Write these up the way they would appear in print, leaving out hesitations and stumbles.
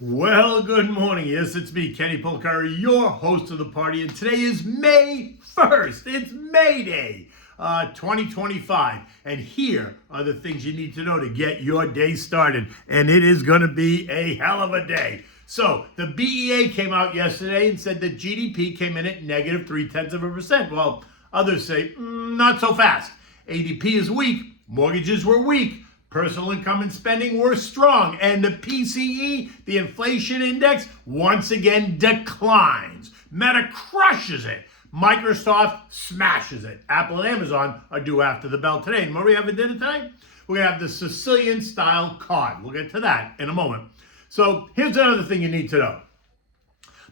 Well, good morning. Yes, it's me, Kenny Polcari, your host of the party, and today is May 1st. It's May Day, 2025, and here are the things you need to know to get your day started, and it is going to be a hell of a day. So, the BEA came out yesterday and said that GDP came in at negative 0.3%. Well, others say, not so fast. ADP is weak, mortgages were weak, personal income and spending were strong, and the PCE, the inflation index, once again declines. Meta crushes it. Microsoft smashes it. Apple and Amazon are due after the bell today. And what do we have for dinner tonight? We're going to have the Sicilian-style cod. We'll get to that in a moment. So here's another thing you need to know.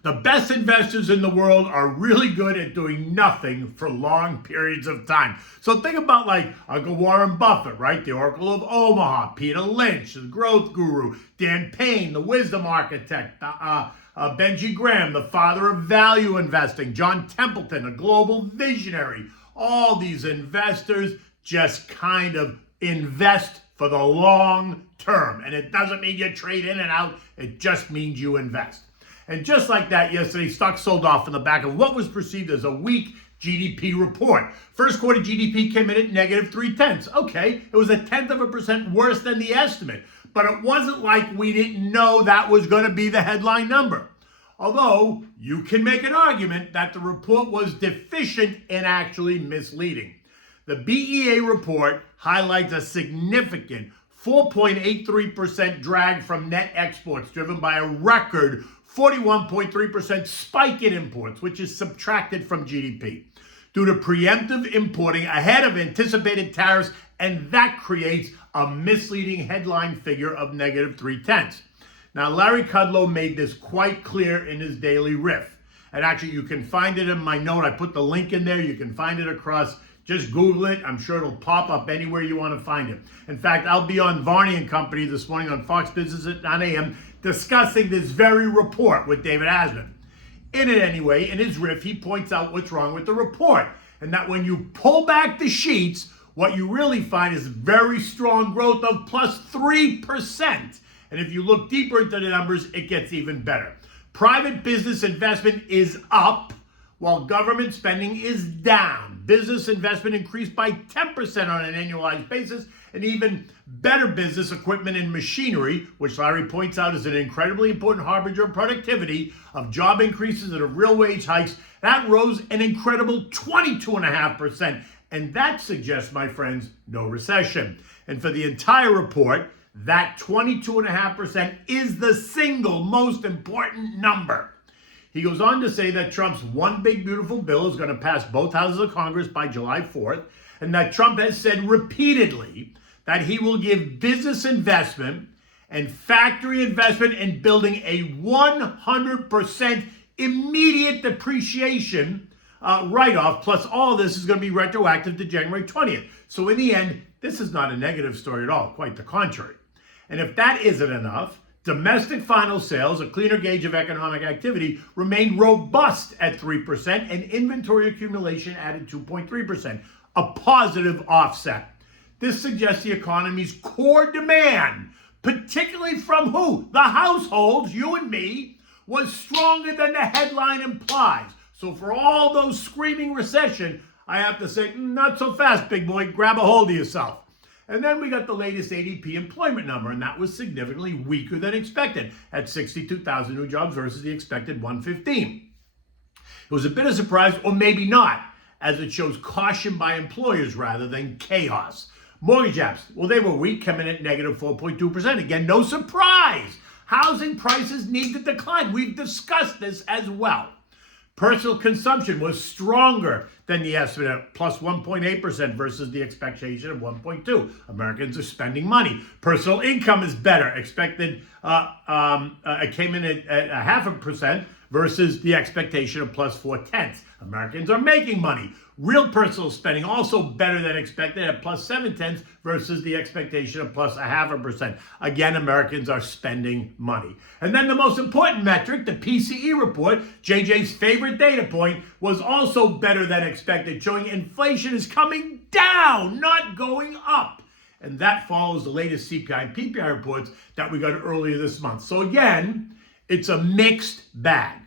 The best investors in the world are really good at doing nothing for long periods of time. So think about like Uncle Warren Buffett, right? The Oracle of Omaha, Peter Lynch, the growth guru, Dan Payne, the wisdom architect, Benji Graham, the father of value investing, John Templeton, a global visionary. All these investors just kind of invest for the long term. And it doesn't mean you trade in and out. It just means you invest. And just like that, yesterday, stocks sold off in the back of what was perceived as a weak GDP report. First quarter GDP came in at negative 0.3. Okay, it was 0.1% worse than the estimate. But it wasn't like we didn't know that was going to be the headline number. Although, you can make an argument that the report was deficient and actually misleading. The BEA report highlights a significant 4.83% drag from net exports, driven by a record 41.3% spike in imports, which is subtracted from GDP, due to preemptive importing ahead of anticipated tariffs, and that creates a misleading headline figure of negative 0.3. Now, Larry Kudlow made this quite clear in his daily riff. And actually, you can find it in my note. I put the link in there. You can find it across. Just Google it. I'm sure it'll pop up anywhere you want to find it. In fact, I'll be on Varney and Company this morning on Fox Business at 9 a.m. discussing this very report with David Asman. In it anyway, in his riff, he points out what's wrong with the report. And that when you pull back the sheets, what you really find is very strong growth of plus 3%. And if you look deeper into the numbers, it gets even better. Private business investment is up, while government spending is down. Business investment increased by 10% on an annualized basis, and even better business equipment and machinery, which Larry points out is an incredibly important harbinger of productivity, of job increases and of real wage hikes, that rose an incredible 22.5%. And that suggests, my friends, no recession. And for the entire report, that 22.5% is the single most important number. He goes on to say that Trump's one big beautiful bill is going to pass both houses of Congress by July 4th, and that Trump has said repeatedly that he will give business investment and factory investment in building a 100% immediate depreciation write-off, plus all this is going to be retroactive to January 20th. So in the end, this is not a negative story at all, quite the contrary. And if that isn't enough, domestic final sales, a cleaner gauge of economic activity, remained robust at 3%, and inventory accumulation added 2.3%, a positive offset. This suggests the economy's core demand, particularly from who? The households, you and me, was stronger than the headline implies. So for all those screaming recession, I have to say, not so fast, big boy, grab a hold of yourself. And then we got the latest ADP employment number, and that was significantly weaker than expected at 62,000 new jobs versus the expected 115. It was a bit of a surprise, or maybe not, as it shows caution by employers rather than chaos. Mortgage apps, well, they were weak, coming in at negative 4.2%. Again, no surprise. Housing prices need to decline. We've discussed this as well. Personal consumption was stronger than the estimate at plus 1.8% versus the expectation of 1.2%. Americans are spending money. Personal income is better. Expected, it came in at 0.5% versus the expectation of plus 0.4. Americans are making money. Real personal spending also better than expected at plus 0.7 versus the expectation of plus 0.5%. Again, Americans are spending money. And then the most important metric, the PCE report, JJ's favorite data point, was also better than expected, showing inflation is coming down, not going up. and that follows the latest CPI and PPI reports that we got earlier this month. So again, it's a mixed bag.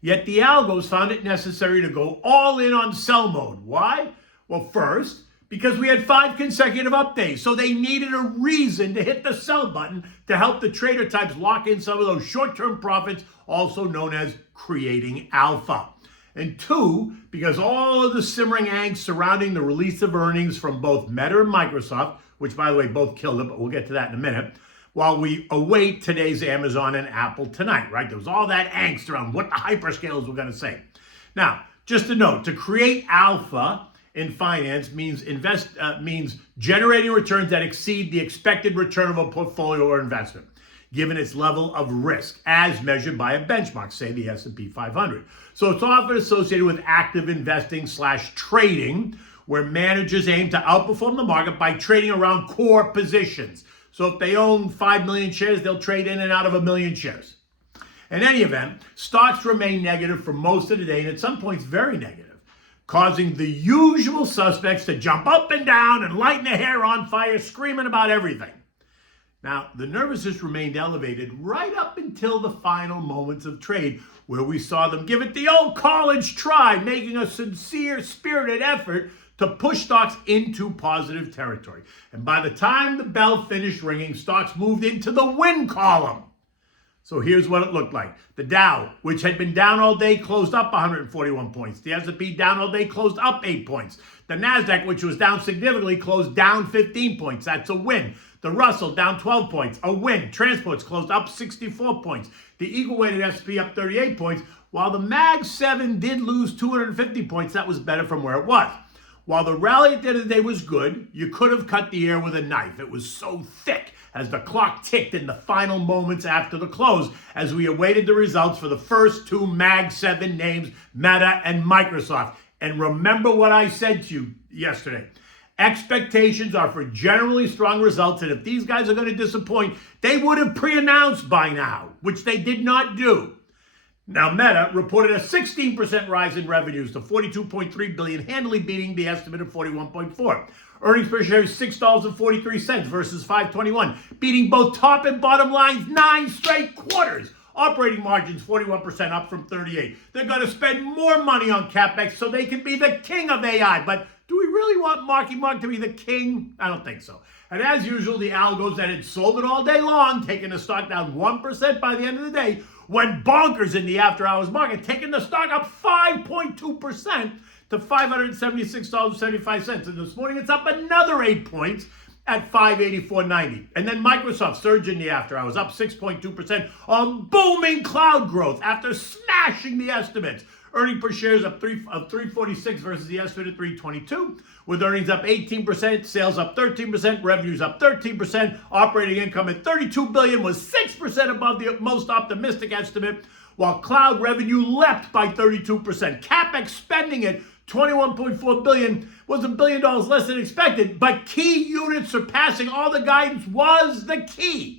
Yet the algos found it necessary to go all in on sell mode. Why? Well, first, because we had 5 consecutive updays, so they needed a reason to hit the sell button to help the trader types lock in some of those short-term profits, also known as creating alpha. And 2, because all of the simmering angst surrounding the release of earnings from both Meta and Microsoft, which by the way both killed it, but we'll get to that in a minute, while we await today's Amazon and Apple tonight, right? There was all that angst around what the hyperscalers were going to say. Now, just a note, to create alpha in finance means generating returns that exceed the expected return of a portfolio or investment, given its level of risk, as measured by a benchmark, say the S&P 500. So it's often associated with active investing / trading, where managers aim to outperform the market by trading around core positions. So if they own 5 million shares, they'll trade in and out of 1 million shares. In any event, stocks remain negative for most of the day, and at some points very negative, causing the usual suspects to jump up and down and lighten their hair on fire, screaming about everything. Now, the nervousness remained elevated right up until the final moments of trade, where we saw them give it the old college try, making a sincere, spirited effort to push stocks into positive territory. And by the time the bell finished ringing, stocks moved into the win column. So here's what it looked like. The Dow, which had been down all day, closed up 141 points. The S&P down all day, closed up 8 points. The NASDAQ, which was down significantly, closed down 15 points. That's a win. The Russell down 12 points, a win. Transports closed up 64 points. The equal-weighted S&P up 38 points. While the Mag 7 did lose 250 points, that was better from where it was. While the rally at the end of the day was good, you could have cut the air with a knife. It was so thick as the clock ticked in the final moments after the close, as we awaited the results for the first 2 Mag 7 names, Meta and Microsoft. And remember what I said to you yesterday. Expectations are for generally strong results, and if these guys are going to disappoint, they would have pre-announced by now, which they did not do. Now, Meta reported a 16% rise in revenues to $42.3 billion, handily beating the estimate of $41.4. Earnings per share is $6.43 versus $5.21, beating both top and bottom lines 9 straight quarters. Operating margins 41% up from 38. They're going to spend more money on CapEx so they can be the king of AI. But do we really want Marky Mark to be the king? I don't think so. And as usual, the algos that had sold it all day long, taking the stock down 1% by the end of the day, went bonkers in the after-hours market, taking the stock up 5.2% to $576.75. And this morning, it's up another 8 points at $584.90. And then Microsoft surged in the after-hours, up 6.2% on booming cloud growth after smashing the estimates. Earnings per share is up 346 versus the estimate of 322, with earnings up 18%, sales up 13%, revenues up 13%, operating income at $32 billion was 6% above the most optimistic estimate, while cloud revenue leapt by 32%. CapEx spending at $21.4 billion was $1 billion less than expected, but key units surpassing all the guidance was the key.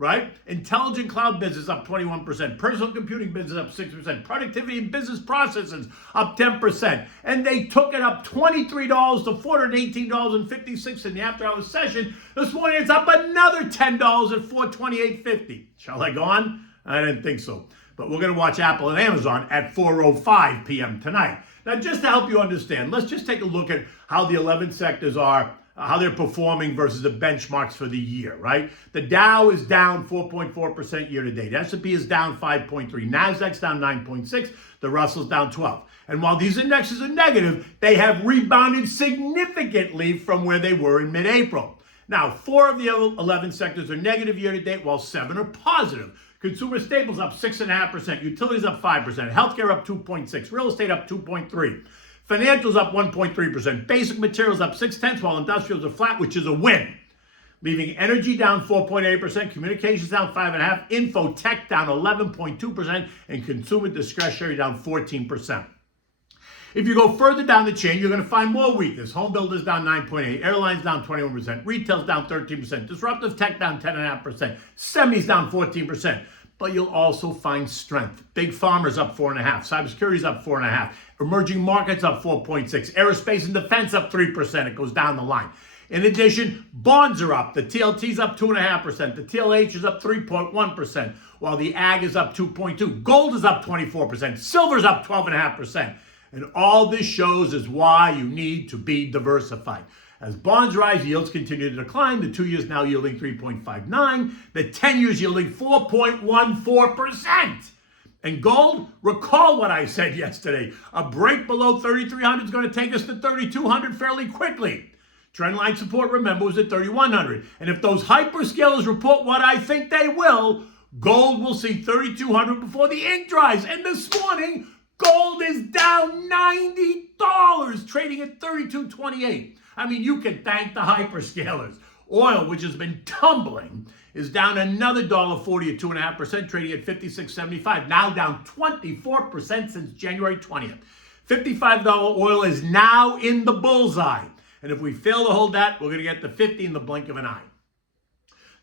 Right? Intelligent cloud business up 21%. Personal computing business up 6%. Productivity and business processes up 10%. And they took it up $23 to $418.56 in the after-hours session. This morning it's up another $10 at $428.50. Shall I go on? I didn't think so. But we're going to watch Apple and Amazon at 4:05 p.m. tonight. Now, just to help you understand, let's just take a look at how the 11 sectors are, how they're performing versus the benchmarks for the year, right? The Dow is down 4.4% year to date. S&P is down 5.3. NASDAQ's down 9.6. The Russell's down 12. And while these indexes are negative, they have rebounded significantly from where they were in mid-April. Now, 4 of the 11 sectors are negative year to date, while 7 are positive. Consumer staples up 6.5%. Utilities up 5%. Healthcare up 2.6%. Real estate up 2.3%. Financials up 1.3%. Basic materials up 0.6%, while industrials are flat, which is a win. Leaving energy down 4.8%, communications down 5.5%, info tech down 11.2%, and consumer discretionary down 14%. If you go further down the chain, you're going to find more weakness. Home builders down 9.8%, airlines down 21%, retail's down 13%, disruptive tech down 10.5%, semis down 14%. But you'll also find strength. Big pharma's up 4.5%, cybersecurity's up 4.5%, emerging markets up 4.6%, aerospace and defense up 3%. It goes down the line. In addition, bonds are up. The TLT's up 2.5%. The TLH is up 3.1%, while the AG is up 2.2%. Gold is up 24%. Silver's up 12.5%. And all this shows is why you need to be diversified. As bonds rise, yields continue to decline. The 2 years now yielding 3.59. The 10 years yielding 4.14%. And gold, recall what I said yesterday. A break below 3,300 is going to take us to 3,200 fairly quickly. Trendline support, remember, was at 3,100. And if those hyperscalers report what I think they will, gold will see 3,200 before the ink dries. And this morning, gold is down $90, trading at 32.28. I mean, you can thank the hyperscalers. Oil, which has been tumbling, is down another $1.40 at 2.5%, trading at 56.75. Now down 24% since January 20th. $55 oil is now in the bullseye. And if we fail to hold that, we're going to get to 50 in the blink of an eye.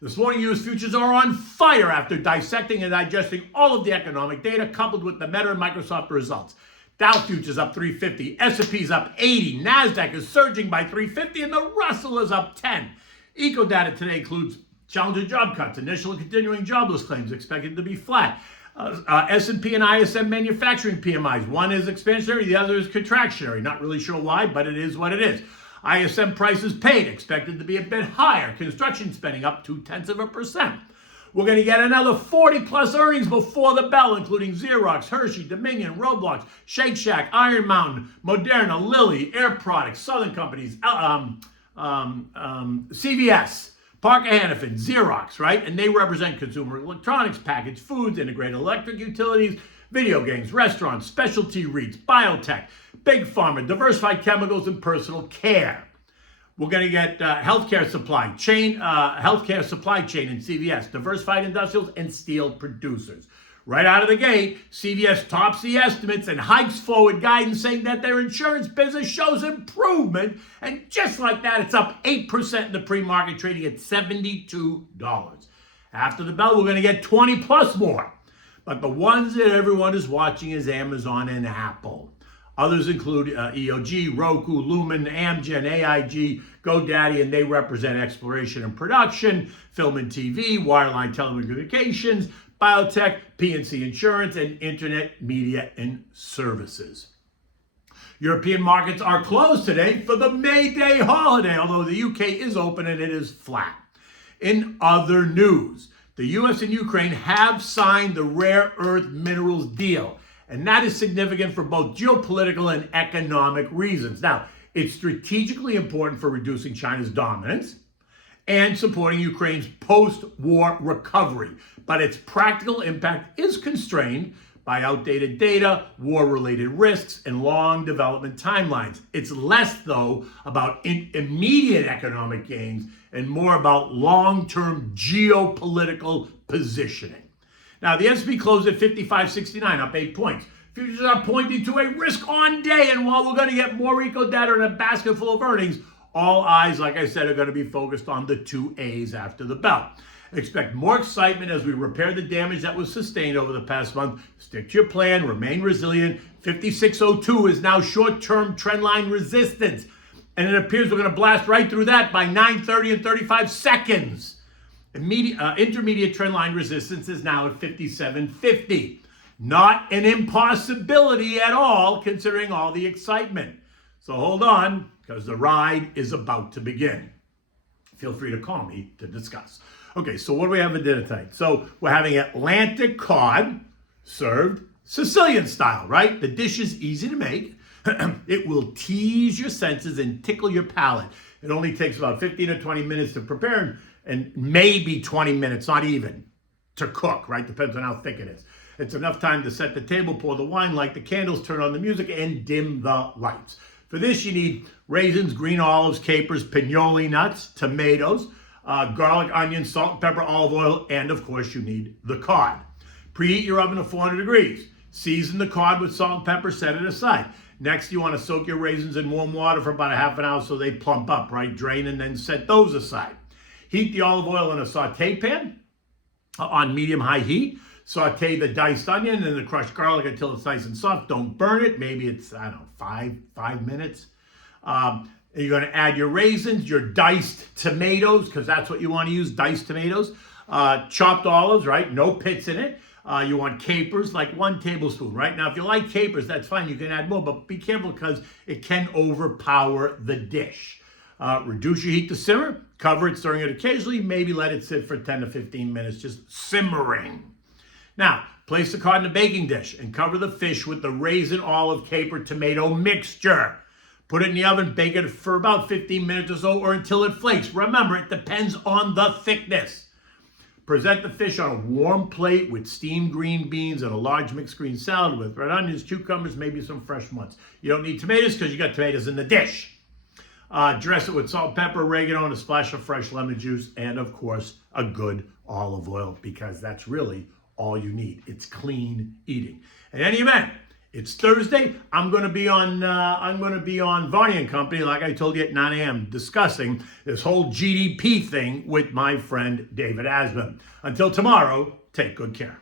This morning, U.S. futures are on fire after dissecting and digesting all of the economic data coupled with the Meta and Microsoft results. Dow futures up 350, S&P's up 80, NASDAQ is surging by 350, and the Russell is up 10. Eco data today includes challenger job cuts, initial and continuing jobless claims expected to be flat. S&P and ISM manufacturing PMIs. One is expansionary, the other is contractionary. Not really sure why, but it is what it is. ISM prices paid expected to be a bit higher. Construction spending up 0.2%. We're going to get another 40-plus earnings before the bell, including Xerox, Hershey, Dominion, Roblox, Shake Shack, Iron Mountain, Moderna, Lilly, Air Products, Southern Companies, CVS, Parker Hannifin, Xerox, right? And they represent consumer electronics, packaged foods, integrated electric utilities, video games, restaurants, specialty REITs, biotech, big pharma, diversified chemicals, and personal care. We're going to get healthcare supply chain in CVS, diversified industrials, and steel producers. Right out of the gate, CVS tops the estimates and hikes forward guidance saying that their insurance business shows improvement. And just like that, it's up 8% in the pre-market, trading at $72. After the bell, we're going to get 20 plus more. But the ones that everyone is watching is Amazon and Apple. Others include EOG, Roku, Lumen, Amgen, AIG, GoDaddy, and they represent exploration and production, film and TV, wireline telecommunications, biotech, P&C insurance, and internet media and services. European markets are closed today for the May Day holiday, although the UK is open and it is flat. In other news, the US and Ukraine have signed the rare earth minerals deal. And that is significant for both geopolitical and economic reasons. Now, it's strategically important for reducing China's dominance and supporting Ukraine's post-war recovery. But its practical impact is constrained by outdated data, war-related risks, and long development timelines. It's less, though, about immediate economic gains and more about long-term geopolitical positioning. Now, the S&P closed at 55.69, up 8 points. Futures are pointing to a risk-on day, and while we're going to get more eco data and a basket full of earnings, all eyes, like I said, are going to be focused on the 2 A's after the bell. Expect more excitement as we repair the damage that was sustained over the past month. Stick to your plan, remain resilient. 56.02 is now short-term trendline resistance, and it appears we're going to blast right through that by 9:30 and 35 seconds. Intermediate trendline resistance is now at 57.50. Not an impossibility at all, considering all the excitement. So hold on, because the ride is about to begin. Feel free to call me to discuss. Okay, so what do we have for dinner tonight? So we're having Atlantic cod served Sicilian-style, right? The dish is easy to make. It will tease your senses and tickle your palate. It only takes about 15 or 20 minutes to prepare and maybe 20 minutes, not even, to cook, right? Depends on how thick it is. It's enough time to set the table, pour the wine, light the candles, turn on the music, and dim the lights. For this, you need raisins, green olives, capers, pinoli nuts, tomatoes, garlic, onion, salt, and pepper, olive oil, and of course, you need the cod. Preheat your oven to 400 degrees. Season the cod with salt and pepper, set it aside. Next, you want to soak your raisins in warm water for about a half an hour so they plump up, right? Drain and then set those aside. Heat the olive oil in a saute pan on medium-high heat. Saute the diced onion and the crushed garlic until it's nice and soft. Don't burn it. Maybe it's, 5 minutes. And you're going to add your raisins, your diced tomatoes, because that's what you want to use, diced tomatoes. Chopped olives, right? No pits in it. You want capers, like 1 tablespoon, right? Now, if you like capers, that's fine. You can add more, but be careful because it can overpower the dish. Reduce your heat to simmer. Cover it, stirring it occasionally. Maybe let it sit for 10 to 15 minutes, just simmering. Now, place the cod in a baking dish and cover the fish with the raisin, olive, caper, tomato mixture. Put it in the oven, bake it for about 15 minutes or so, or until it flakes. Remember, it depends on the thickness. Present the fish on a warm plate with steamed green beans and a large mixed green salad with red onions, cucumbers, maybe some fresh ones. You don't need tomatoes because you got tomatoes in the dish. Dress it with salt, pepper, oregano, and a splash of fresh lemon juice, and of course, a good olive oil, because that's really all you need. It's clean eating. In any event, it's Thursday. I'm going to be on Varney and Company, like I told you, at 9 a.m. discussing this whole GDP thing with my friend David Asman. Until tomorrow, take good care.